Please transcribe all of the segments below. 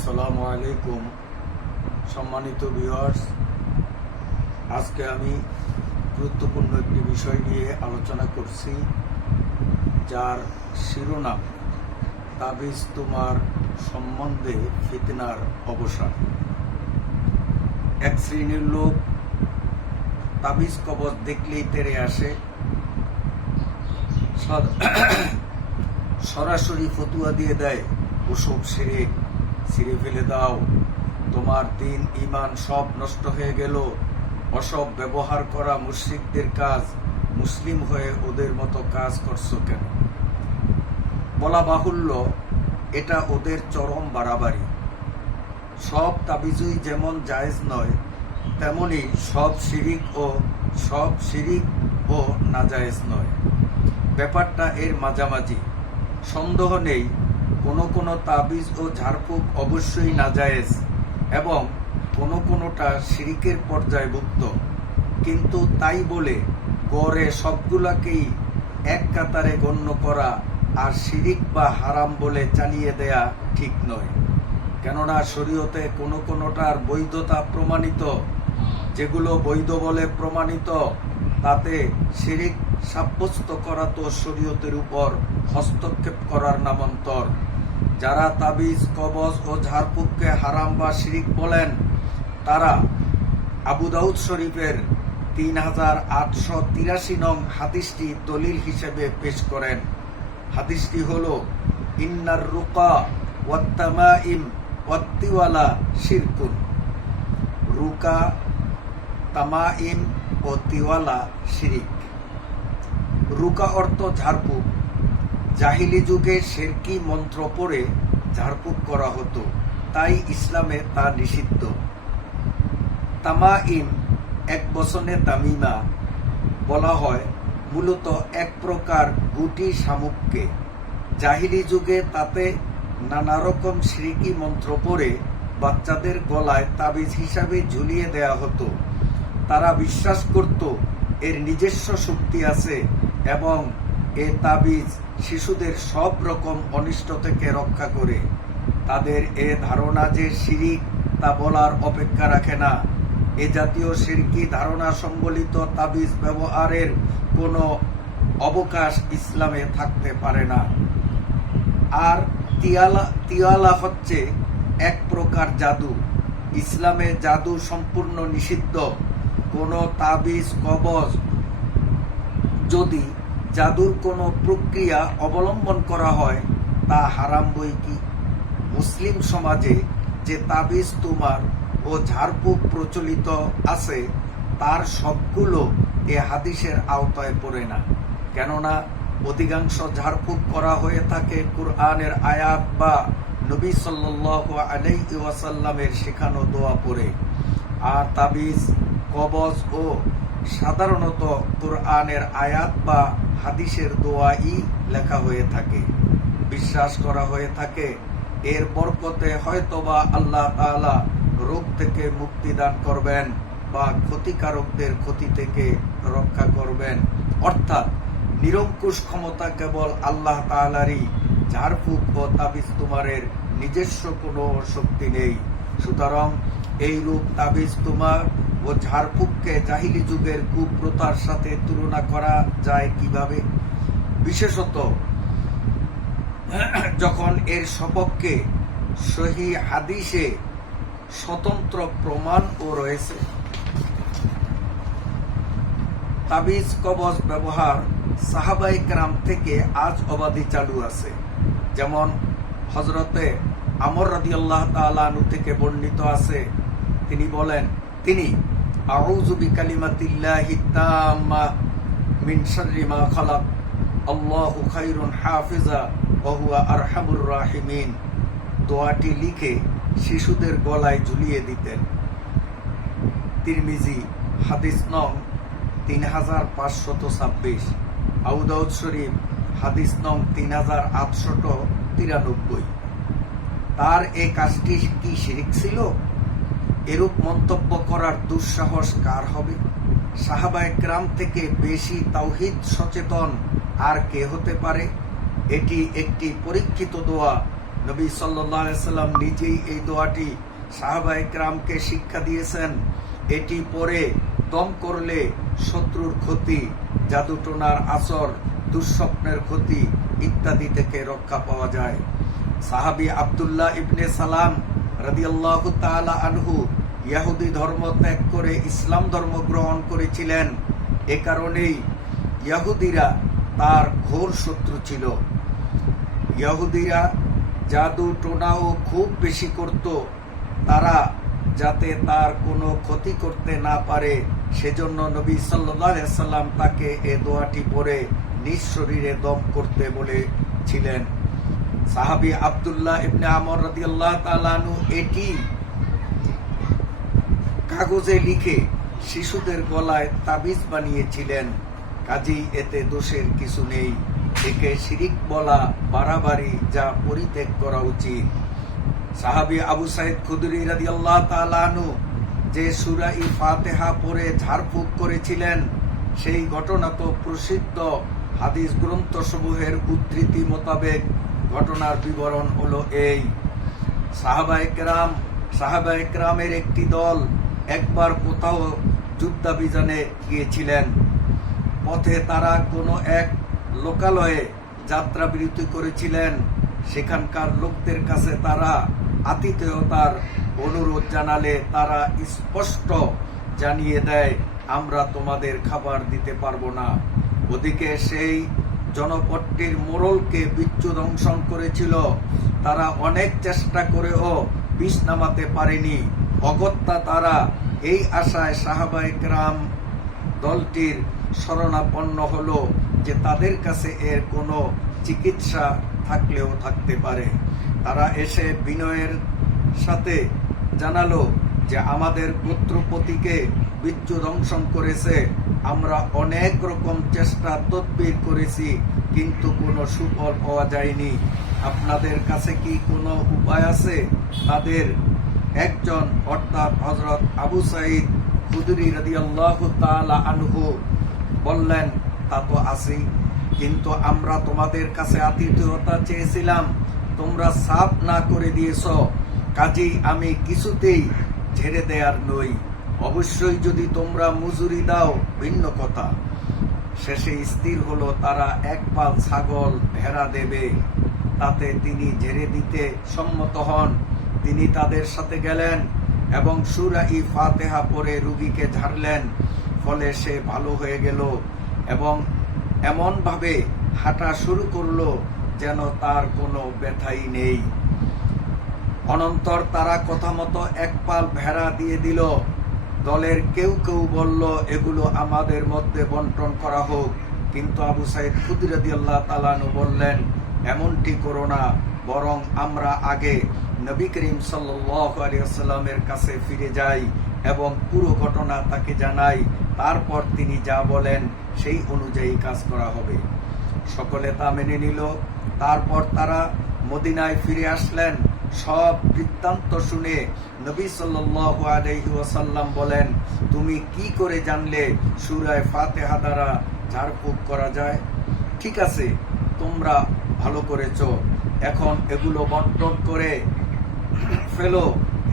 আসসালামু আলাইকুম সম্মানিত ভিউয়ার্স, আজকে আমি গুরুত্বপূর্ণ একটি বিষয় নিয়ে আলোচনা করছি, যার শিরোনাম তাবিজ তোমার সম্বন্ধে ফিতনার অবসান। এক শ্রেণীর লোক তাবিজ কবজ দেখলেই তেড়ে আসে, সরাসরি ফতুয়া দিয়ে দেয়, ওসব ছিঁড়ে ফেলে দাও, তোমার দিন ঈমান সব নষ্ট হয়ে গেল, অসব ব্যবহার করা মুশরিকদের কাজ, মুসলিম হয়ে ওদের মতো কাজ করছো কেন? বলা বাহুল্য, এটা ওদের চরম বাড়াবাড়ি। সব তাবিজই যেমন জায়েজ নয়, তেমনি সব শিরিক ও নাজায়েজ নয়। ব্যাপারটা এর মাঝামাঝি। সন্দেহ নেই, কোনো তাবিজ ও ঝাড়ফুঁক অবশ্যই নাজায়েজ এবং কোনোটা শিরিকের পর্যায়ভুক্ত, কিন্তু তাই বলে গড়ে সবগুলাকেই এক কাতারে গণ্য করা আর শিরিক বা হারাম বলে চালিয়ে দেয়া ঠিক নয়। কেননা শরীয়তে কোনোটার বৈধতা প্রমাণিত। যেগুলো বৈধ বলে প্রমাণিত, তাতে শিরিক সাব্যস্ত করা তো শরীয়তের উপর হস্তক্ষেপ করার নামান্তর। যারা তাবিজ কবজ ও ঝাড়ফুঁককে হারাম বা শিরিক বলেন, তারা আবু দাউদ শরীফের 3883 নং হাদিসটি দলিল হিসেবে পেশ করেন। হাদিসটি হল, ইন্নার রুকা ওয়াত তামাইম ওয়াত তিওয়ালা শিরকুন। রুকা, তামাইম ও তিওয়ালা শিরিক। রুকা অর্থ ঝাড়ফুঁক। জাহিলি যুগে শিরকি মন্ত্র পড়ে ঝাড়ফুঁক করা হতো, তাই ইসলামে তা নিষিদ্ধ। তামাইম, এক বচনে তামিমা বলা হয়, মূলত এক প্রকার গুটি শামুককে। জাহিলি যুগে তাতে নানা রকম শিরকি মন্ত্র পড়ে বাচ্চাদের গলায় তাবিজ হিসাবে ঝুলিয়ে দেয়া হতো। তারা বিশ্বাস করত এর নিজস্ব শক্তি আছে এবং এ তাবিজ শিশুদের সব রকম অনিষ্ট থেকে রক্ষা করে। তাদের এ ধারণা যে শিরিক, তা বলার অপেক্ষা রাখে না। এ জাতীয় শিরকি ধারণা সম্বলিত তাবিজ ব্যবহারের কোনো অবকাশ ইসলামে থাকতে পারে না। আর তিওয়ালা হচ্ছে এক প্রকার জাদু। ইসলামে জাদু সম্পূর্ণ নিষিদ্ধ। কোনো তাবিজ কবজ যদি জাদুর কোনো প্রক্রিয়া অবলম্বন করা হয়, তা হারাম বই কি। মুসলিম সমাজে যে তাবিজ তোমার ও ঝাড়ফুঁক প্রচলিত আছে, তার সবগুলো এ হাদিসের আওতায় পড়ে না। কেননা অধিকাংশ ঝাড়ফুঁক করা হয়ে থাকে কুরআনের আয়াত বা নবী সাল্লাল্লাহু আলাইহি ওয়াসাল্লামের শেখানো দোয়া পড়ে। আর তাবিজ কবজ ও সাধারণত কুরআনের আয়াত বা হাদিসের দোয়াই লেখা হয়ে থাকে। বিশ্বাস করা হয়ে থাকে এর বরকতে হয়তোবা আল্লাহ তাআলা রোগ থেকে মুক্তি দান করবেন বা ক্ষতিকারকদের ক্ষতি থেকে রক্ষা করবেন। অর্থাৎ নিরঙ্কুশ ক্ষমতা কেবল আল্লাহ তাআলারই। ঝাড়ফুঁক ও তাবিজ তোমারের নিজস্ব কোনো শক্তি নেই। সুতরাং এই রূপ তাবিজ তোমার ও ঝাড়ফুঁককে জাহিলি যুগের কুপ্রথার সাথে তুলনা করা যায় কিভাবে? বিশেষত যখন এর সপক্ষে সহিহ হাদিসে স্বতন্ত্র প্রমাণও রয়েছে। তাবিজ কবজ ব্যবহার সাহাবায়ে কেরাম থেকে আজ অবাধি চালু আছে। যেমন হযরতে আমর রাদিয়াল্লাহু তাআলা আনহু থেকে বর্ণিত আছে, তিনি বলেন, আউযু বিকালিমাতিল্লাহি তাম্মা মিন শাররি মা খালাক, আল্লাহু খায়রুন হাফিজা ওয়া হুয়া আরহামুর রাহিমিন। দোয়াটি লিখে শিশুদের গলায় ঝুলিয়ে দিতেন। তিরমিজি, হাদিস নং 3526। আবু দাউদ শরীফ, হাদিস নং 3893। তার এ কাজটি কি শিরিক ছিল? এরূপ মন্তব্য করার দুঃসাহস কার হবে? সাহাবায়ে কেরাম থেকে বেশি তাওহীদ সচেতন আর কে হতে পারে? এটি একটি পরীক্ষিত দোয়া। নবী সাল্লাল্লাহু আলাইহি সাল্লাম নিজেই এই দোয়াটি সাহাবায়ে কেরামকে শিক্ষা দিয়েছেন। এটি পরে দম করলে শত্রুর ক্ষতি, জাদুটোনার আসর, দুঃস্বপ্নের ক্ষতি ইত্যাদি থেকে রক্ষা পাওয়া যায়। সাহাবী আব্দুল্লাহ ইবনে সালাম রাদিয়াল্লাহু তাআলা আনহু ইহুদি ধর্ম ত্যাগ করে ইসলাম ধর্ম গ্রহণ করেছিলেন। এ কারণেই ইহুদিরা তার ঘোর শত্রু ছিল। ইহুদিরা জাদু টোনাও খুব বেশি করত। তারা যাতে তার কোনো ক্ষতি করতে না পারে সেজন্য নবী সাল্লাল্লাহু আলাইহি সাল্লাম তাকে এ দোয়াটি পড়ে নিজ শরীরে দম করতে বলেছিলেন। সাহাবী আব্দুল্লাহ ইবনে আমর রাদিয়াল্লাহু তাআলা আনহু এটি কাগজে লিখে শিশুদের গলায় তাবিজ বানিয়েছিলেন। কাজেই এতে দোষের কিছু নেই। একে শিরিক বলা বাড়াবাড়ি, যা পরিত্যাগ করা উচিত। সাহাবী আবু সাঈদ খুদরি রাদিয়াল্লাহু তাআলা আনহু যে সূরা ফাতিহা পড়ে ঝাড়ফুঁক করেছিলেন, সেই ঘটনা তো প্রসিদ্ধ। হাদিস গ্রন্থসমূহের উদ্ধৃতি মোতাবেক ঘটনার বিবরণ হলো এই: সাহাবায়ে কেরামের একটি দল একবার কোথাও যুদ্ধাভিযানে গিয়েছিলেন। পথে তারা কোনো এক লোকালয়ে যাত্রা বিরতি করেছিলেন। সেখানকার লোকদের কাছে তারা আতিথেয়তার অনুরোধ জানালে তারা স্পষ্ট জানিয়ে দেয়, আমরা তোমাদের খাবার দিতে পারবো না। ওদিকে সেই জনপদটির মোড়লকে বিচ্ছু দংশন করেছিল। তারা অনেক চেষ্টা করেও বিষ নামাতে পারেনি। অগত্যা তারা এই আশায় সাহাবায়ে কেরাম দলটির শরণাপন্ন হলো যে তাদের কাছে এর কোনো চিকিৎসা থাকলেও থাকতে পারে। তারা এসে বিনয়ের সাথে জানালো যে আমাদের গোত্রপতিকে বিচ্ছু দংশন করেছে। আমরা অনেক রকম চেষ্টা তদবির করেছি, কিন্তু কোনো সুফল পাওয়া যায়নি। আপনাদের কাছে কি কোনো উপায় আছে? তাদের একজন অর্থাৎ হযরত আবু সাঈদ খুদরি রাদিয়াল্লাহু তাআলা আনহু বললেন, তা তো আছেই, কিন্তু আমরা তোমাদের কাছে আতিথেয়তা চেয়েছিলাম, তোমরা সাফ না করে দিয়েছ। কাজেই আমি কিছুতেই ছেড়ে দেয়ার নই। অবশ্যই যদি তোমরা মজুরি দাও ভিন্ন কথা। শেষে স্থির হলো তারা এক পাল ছাগল ভেড়া দেবে, তাতে তিনি ঝেড়ে দিতে সম্মত হন। তিনি তাদের সাথে গেলেন এবং সূরা ফাতিহা পড়ে রোগীকে ঝাড়লেন। ফলে সে ভালো হয়ে গেল এবং এমন ভাবে হাঁটা শুরু করলো যেন তার কোনো ব্যথাই নেই। অনন্তর তারা কথা মতো এক পাল ভেড়া দিয়ে দিল। দলের কেউ কেউ বলল, এগুলো আমাদের মধ্যে বন্টন করা হোক। কিন্তু আবু সাঈদ খুদরি রাদিয়াল্লাহু তাআলা আনহু বললেন, এমনটি করো না, বরং আমরা আগে নবী করিম সাল্লাল্লাহু আলাইহি ওয়াসাল্লামের কাছে ফিরে যাই এবং পুরো ঘটনা তাকে জানাই। তারপর তিনি যা বলেন সেই অনুযায়ী কাজ করা হবে। সকলে তা মেনে নিল। তারপর তারা মদিনায় ফিরে আসলেন। সব বৃত্তান্ত শুনে নবী সাল্লাল্লাহু আলাইহি ওয়াসাল্লাম বলেন, তুমি কি করে জানলে সূরা ফাতিহা দ্বারা ঝাড়ফুঁক করা যায়? ঠিক আছে, তোমরা ভালো করেছো। এখন এগুলো বন্টন করে ফেলো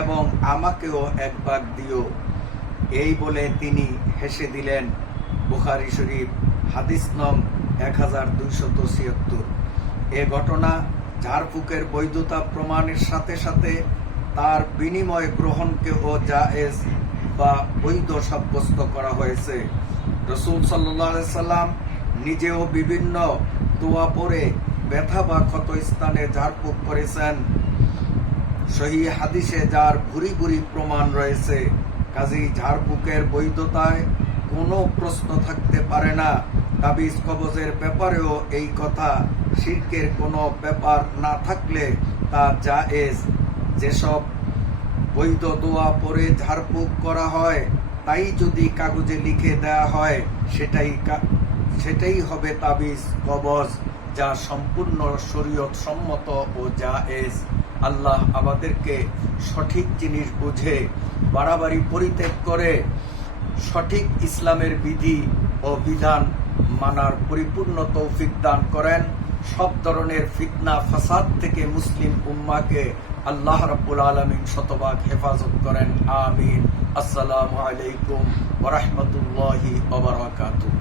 এবং আমাকেও এক ভাগ দিও। এই বলে তিনি হেসে দিলেন। বুখারী শরীফ হাদিস নং 1276। এ ঘটনা ঝাড়ফুঁকের বৈধতা প্রমাণের সাথে সাথে তার বিনিময় গ্রহণকেও জায়েজ বা বৈধ সাব্যস্ত করা হয়েছে। রাসূল সাল্লাল্লাহু আলাইহি সাল্লাম নিজেও বিভিন্ন দোয়া পড়ে ব্যথা বা ক্ষত স্থানে ঝাড়ফুঁক করেছেন। সহিহ হাদিসে যার ভুরি ভুরি প্রমাণ রয়েছে। কাজেই ঝাড়ফুঁকের বৈধতায় কোনো প্রশ্ন থাকতে পারে না। তাবিজ কবজের ব্যাপারেও এই কথা। শিরকের কোনো ব্যাপার না থাকলে তা জায়েজ। যেসব বৈধ দোয়া পড়ে ঝাড়ফুঁক করা হয় তাই যদি কাগজে লিখে দেয়া হয় সেটাই হবে তাবিজ কবজ, যা সম্পূর্ণ শরীয়ত সম্মত ও জায়েজ। আল্লাহ আমাদেরকে সঠিক জিনিস বুঝে বাড়াবাড়ি পরিত্যাগ করে সঠিক ইসলামের বিধি ও বিধান মানার পরিপূর্ণ তৌফিক দান করেন। সব ধরনের ফিতনা ফাসাদ থেকে মুসলিম উম্মাহকে আল্লাহ রাব্বুল আলামিন শতভাগ হেফাজত করেন। আমিন। আসসালামু আলাইকুম ওয়া রাহমাতুল্লাহি ওয়া বারাকাতুহু।